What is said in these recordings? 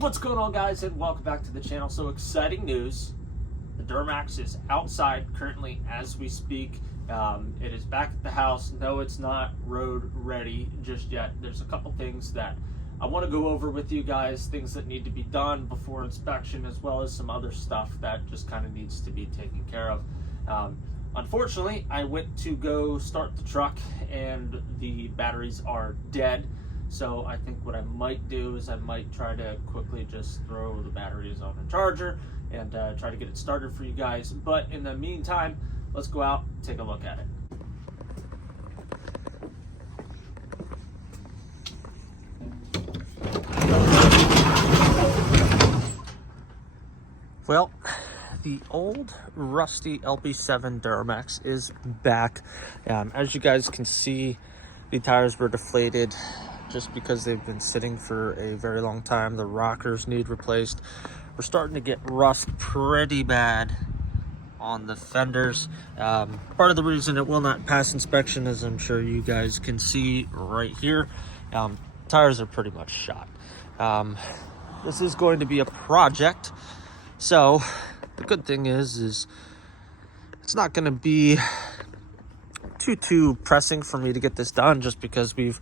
What's going on, guys, and welcome back to the channel. So exciting news. The Duramax is outside currently as we speak. It is back at the house. No, it's not road ready just yet. There's a couple things that I want to go over with you guys, things that need to be done before inspection, as well as some other stuff that just kind of needs to be taken care of. Unfortunately, I went to go start the truck and the batteries are dead. So I think what I might do is I might try to quickly just throw the batteries on a charger and try to get it started for you guys. But in the meantime, let's go out and take a look at it. Well, the old rusty LB7 Duramax is back. As you guys can see, the tires were deflated just because they've been sitting for a very long time. The rockers need replaced. We're starting to get rust pretty bad on the fenders. Part of the reason it will not pass inspection, as I'm sure you guys can see right here, tires are pretty much shot. This is going to be a project, so the good thing is it's not going to be too pressing for me to get this done, just because we've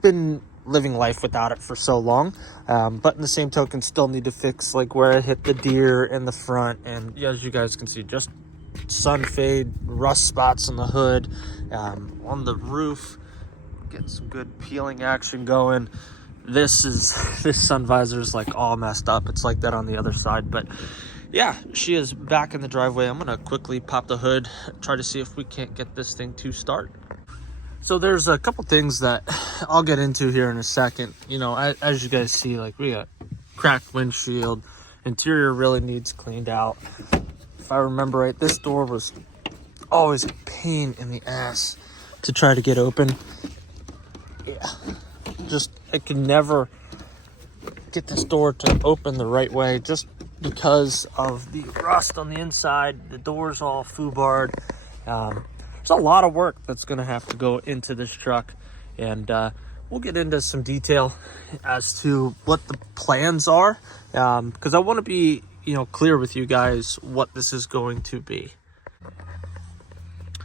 been living life without it for so long. But in the same token, still need to fix like where I hit the deer in the front, and as you guys can see, just sun fade, rust spots on the hood, on the roof. Get some good peeling action going. This sun visor is like all messed up. It's like that on the other side. But yeah, she is back in the driveway. I'm gonna quickly pop the hood, try to see if we can't get this thing to start. So there's a couple things that I'll get into here in a second. You know, as you guys see, like, we got cracked windshield, interior really needs cleaned out. If I remember right, this door was always a pain in the ass to try to get open. Yeah, just I can never get this door to open the right way just because of the rust on the inside. The door's all foobarred. There's a lot of work that's going to have to go into this truck, and we'll get into some detail as to what the plans are, because I want to be, clear with you guys what this is going to be.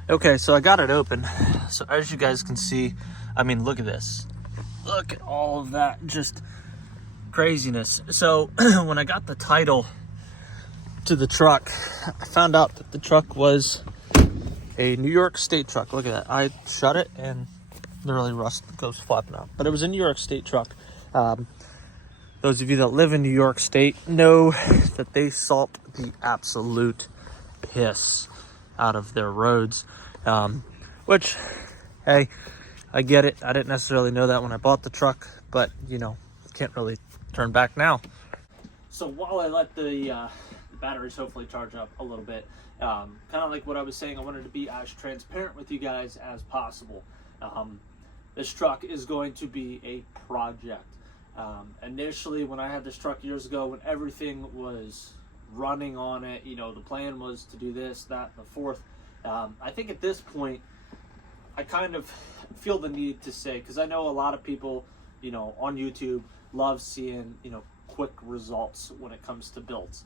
Okay, so I got it open. So as you guys can see, I mean, look at this. Look at all of that, just craziness. So when I got the title to the truck, I found out that the truck was a New York State truck. Look at that. I shut it and literally rust goes flapping out. But it was a New York State truck. Those of you that live in New York State know that they salt the absolute piss out of their roads. Which, hey, I get it. I didn't necessarily know that when I bought the truck, but can't really turn back now. So while I let the batteries hopefully charge up a little bit, kind of like what I was saying, I wanted to be as transparent with you guys as possible. This truck is going to be a project. Initially, when I had this truck years ago, when everything was running on it, the plan was to do this, that, and the fourth. I think at this point, I kind of feel the need to say, because I know a lot of people, on YouTube love seeing, quick results when it comes to builds.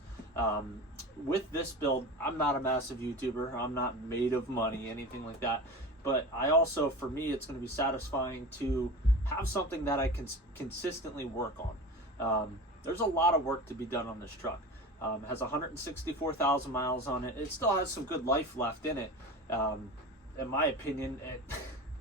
With this build, I'm not a massive YouTuber. I'm not made of money, anything like that. But I also, for me, it's going to be satisfying to have something that I can consistently work on. There's a lot of work to be done on this truck. It has 164,000 miles on it. It still has some good life left in it. In my opinion,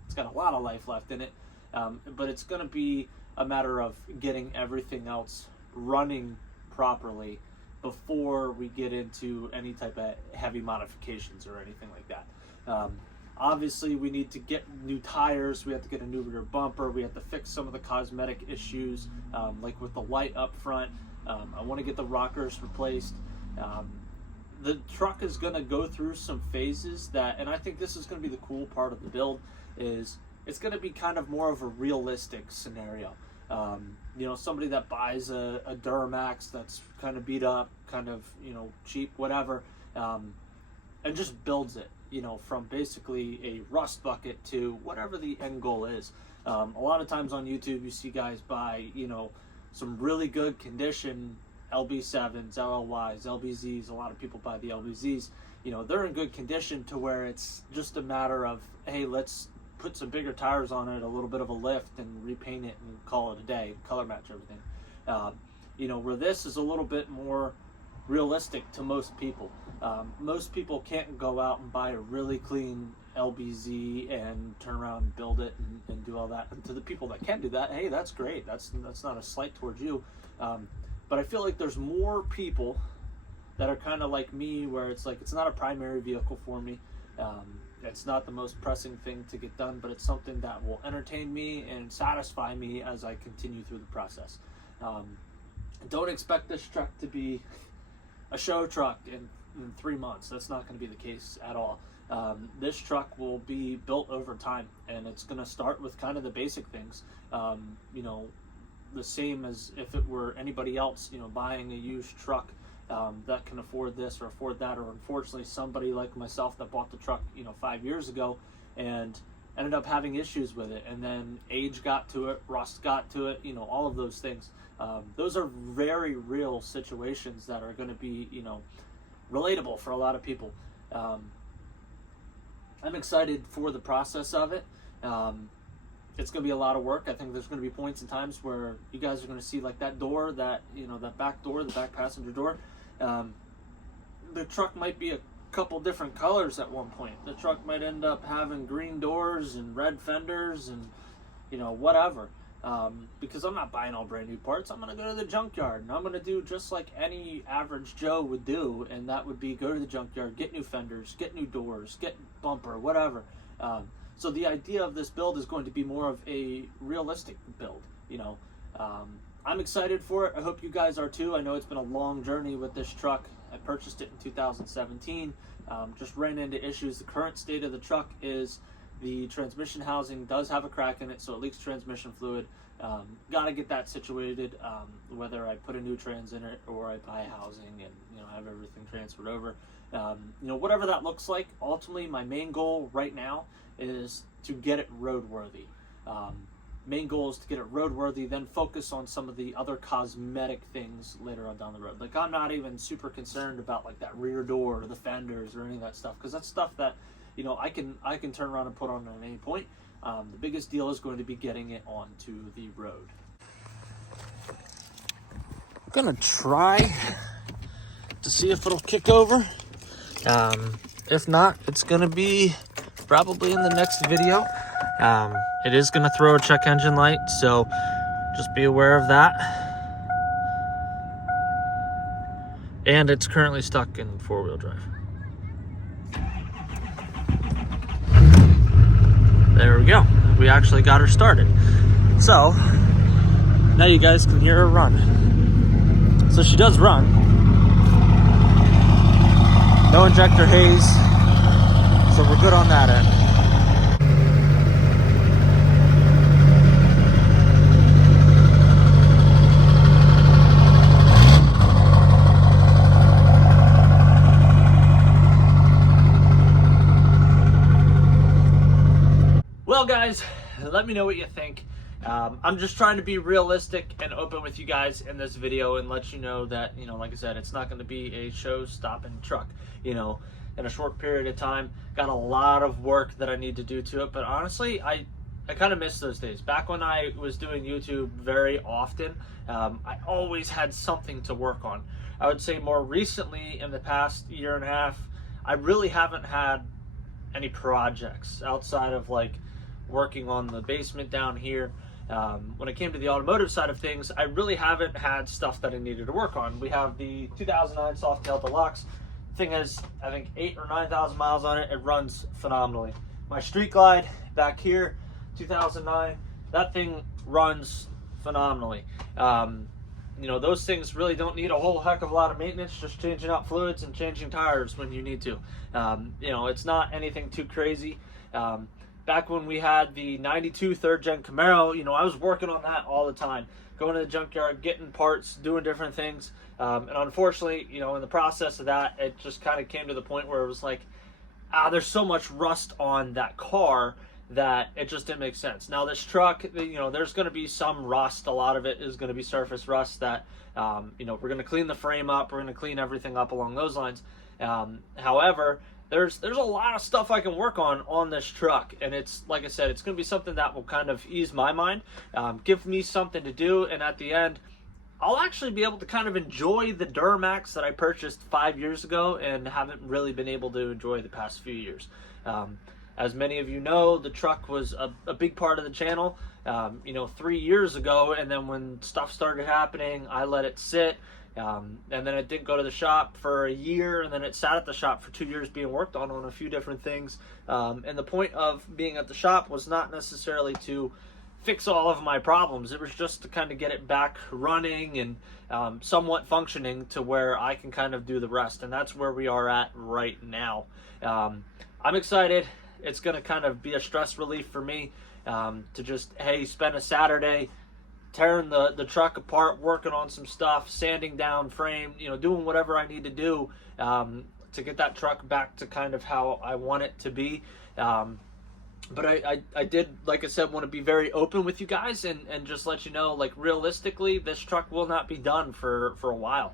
it's got a lot of life left in it. But it's going to be a matter of getting everything else running properly before we get into any type of heavy modifications or anything like that. Obviously, we need to get new tires. We have to get a new rear bumper. We have to fix some of the cosmetic issues, like with the light up front. I want to get the rockers replaced. The truck is going to go through some phases and I think this is going to be the cool part of the build, is it's going to be kind of more of a realistic scenario. Somebody that buys a Duramax that's kind of beat up, kind of, cheap, whatever, and just builds it, from basically a rust bucket to whatever the end goal is. A lot of times on YouTube, you see guys buy, some really good condition LB7s, LLYs, LBZs. A lot of people buy the LBZs. You know, they're in good condition to where it's just a matter of, hey, let's put some bigger tires on it, a little bit of a lift, and repaint it and call it a day, color match everything. You know, where this is a little bit more realistic to most people. Most people can't go out and buy a really clean LBZ and turn around and build it and do all that. And to the people that can do that, hey, that's great. That's not a slight towards you. But I feel like there's more people that are kind of like me, where it's like, it's not a primary vehicle for me. It's not the most pressing thing to get done, but it's something that will entertain me and satisfy me as I continue through the process. Don't expect this truck to be a show truck in 3 months. That's not going to be the case at all. This truck will be built over time, and it's going to start with kind of the basic things. You know, the same as if it were anybody else, you know, buying a used truck that can afford this or afford that, or unfortunately somebody like myself that bought the truck, you know, 5 years ago and ended up having issues with it, and then age got to it, rust got to it, you know, all of those things. Those are very real situations that are going to be, you know, relatable for a lot of people. I'm excited for the process of it. It's going to be a lot of work. I think there's going to be points and times where you guys are going to see like that door, that, you know, that back door, the back passenger door. The truck might be a couple different colors at one point. The truck might end up having green doors and red fenders and, you know, whatever. Because I'm not buying all brand new parts. I'm going to go to the junkyard, and I'm going to do just like any average Joe would do, and that would be go to the junkyard, get new fenders, get new doors, get bumper, whatever. So the idea of this build is going to be more of a realistic build, you know. I'm excited for it. I hope you guys are too. I know it's been a long journey with this truck. I purchased it in 2017. Just ran into issues. The current state of the truck is the transmission housing does have a crack in it, so it leaks transmission fluid. Got to get that situated, whether I put a new trans in it or I buy housing and, you know, have everything transferred over. You know, whatever that looks like, ultimately my main goal right now is to get it roadworthy. Main goal is to get it roadworthy, then focus on some of the other cosmetic things later on down the road. Like, I'm not even super concerned about like that rear door or the fenders or any of that stuff, because that's stuff that, you know, I can turn around and put on at any point. The biggest deal is going to be getting it onto the road. I'm gonna try to see if it'll kick over. If not, it's gonna be probably in the next video. It is gonna throw a check engine light, so just be aware of that. And it's currently stuck in 4-wheel drive. There we go. We actually got her started. So now you guys can hear her run. So she does run. No injector haze. So we're good on that end. Well, guys, let me know what you think. I'm just trying to be realistic and open with you guys in this video and let you know that, you know, like I said, it's not going to be a show-stopping truck, you know, in a short period of time. Got a lot of work that I need to do to it, but honestly, I kind of miss those days. Back when I was doing YouTube very often, I always had something to work on. I would say more recently, in the past year and a half, I really haven't had any projects outside of like working on the basement down here. When it came to the automotive side of things, I really haven't had stuff that I needed to work on. We have the 2009 Softail Deluxe. Thing is, I think 8,000 or 9,000 miles on it. It runs phenomenally. My Street Glide back here, 2009, that thing runs phenomenally. You know, those things really don't need a whole heck of a lot of maintenance, just changing out fluids and changing tires when you need to. You know, it's not anything too crazy. Back when we had the 92 third-gen Camaro, you know, I was working on that all the time. Going to the junkyard, getting parts, doing different things. And unfortunately, you know, in the process of that, it just kind of came to the point where it was like, there's so much rust on that car that it just didn't make sense. Now this truck, you know, there's going to be some rust. A lot of it is going to be surface rust that, you know, we're going to clean the frame up. We're going to clean everything up along those lines. However, there's a lot of stuff I can work on this truck, and it's, like I said, it's going to be something that will kind of ease my mind, give me something to do, and at the end, I'll actually be able to kind of enjoy the Duramax that I purchased 5 years ago and haven't really been able to enjoy the past few years. As many of you know, the truck was a big part of the channel, you know, 3 years ago, and then when stuff started happening, I let it sit, and then it didn't go to the shop for a year, and then it sat at the shop for 2 years being worked on a few different things. And the point of being at the shop was not necessarily to fix all of my problems. It was just to kind of get it back running and somewhat functioning to where I can kind of do the rest, and that's where we are at right now. I'm excited. It's going to kind of be a stress relief for me to just, hey, spend a Saturday tearing the truck apart, working on some stuff, sanding down frame, you know, doing whatever I need to do to get that truck back to kind of how I want it to be. But I did, like I said, want to be very open with you guys and just let you know, like, realistically, this truck will not be done for a while.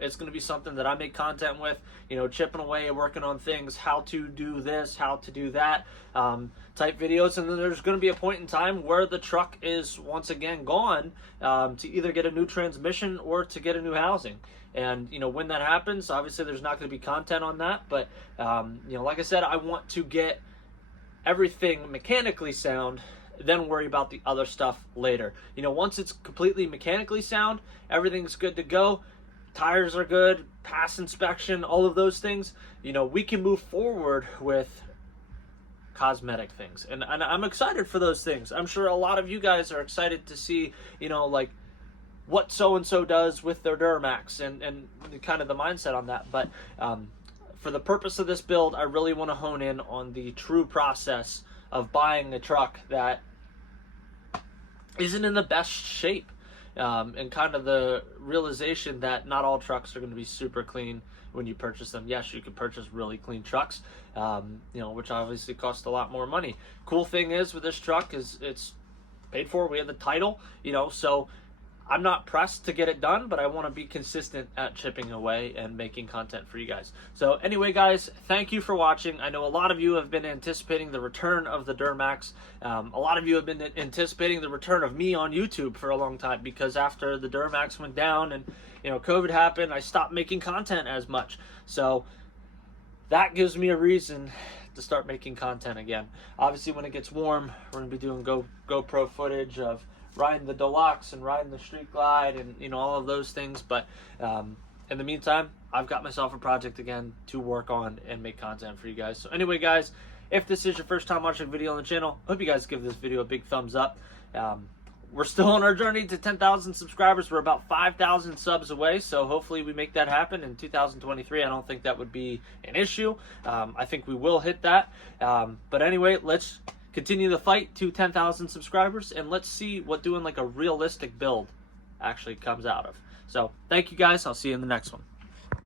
It's going to be something that I make content with, you know, chipping away and working on things, how to do this, how to do that, type videos. And then there's going to be a point in time where the truck is once again gone, to either get a new transmission or to get a new housing. And, you know, when that happens, obviously there's not going to be content on that. But, you know, like I said, I want to get everything mechanically sound, then worry about the other stuff later. You know, once it's completely mechanically sound, everything's good to go, tires are good, pass inspection, all of those things, you know, we can move forward with cosmetic things. And I'm excited for those things. I'm sure a lot of you guys are excited to see, you know, like, what so-and-so does with their Duramax and kind of the mindset on that. But for the purpose of this build, I really want to hone in on the true process of buying a truck that isn't in the best shape, and kind of the realization that not all trucks are going to be super clean when you purchase them. Yes, you can purchase really clean trucks, you know, which obviously cost a lot more money. Cool thing is with this truck is it's paid for. We have the title, you know, so I'm not pressed to get it done, but I want to be consistent at chipping away and making content for you guys. So anyway, guys, thank you for watching. I know a lot of you have been anticipating the return of the Duramax. A lot of you have been anticipating the return of me on YouTube for a long time, because after the Duramax went down and, you know, COVID happened, I stopped making content as much. So that gives me a reason to start making content again. Obviously, when it gets warm, we're going to be doing GoPro footage of riding the Deluxe and riding the Street Glide and, you know, all of those things. But in the meantime, I've got myself a project again to work on and make content for you guys. So anyway, guys, if this is your first time watching a video on the channel, I hope you guys give this video a big thumbs up. We're still on our journey to 10,000 subscribers. We're about 5,000 subs away, so hopefully we make that happen in 2023. I don't think that would be an issue. I think we will hit that. But anyway, let's continue the fight to 10,000 subscribers, and let's see what doing like a realistic build actually comes out of. So thank you guys. I'll see you in the next one.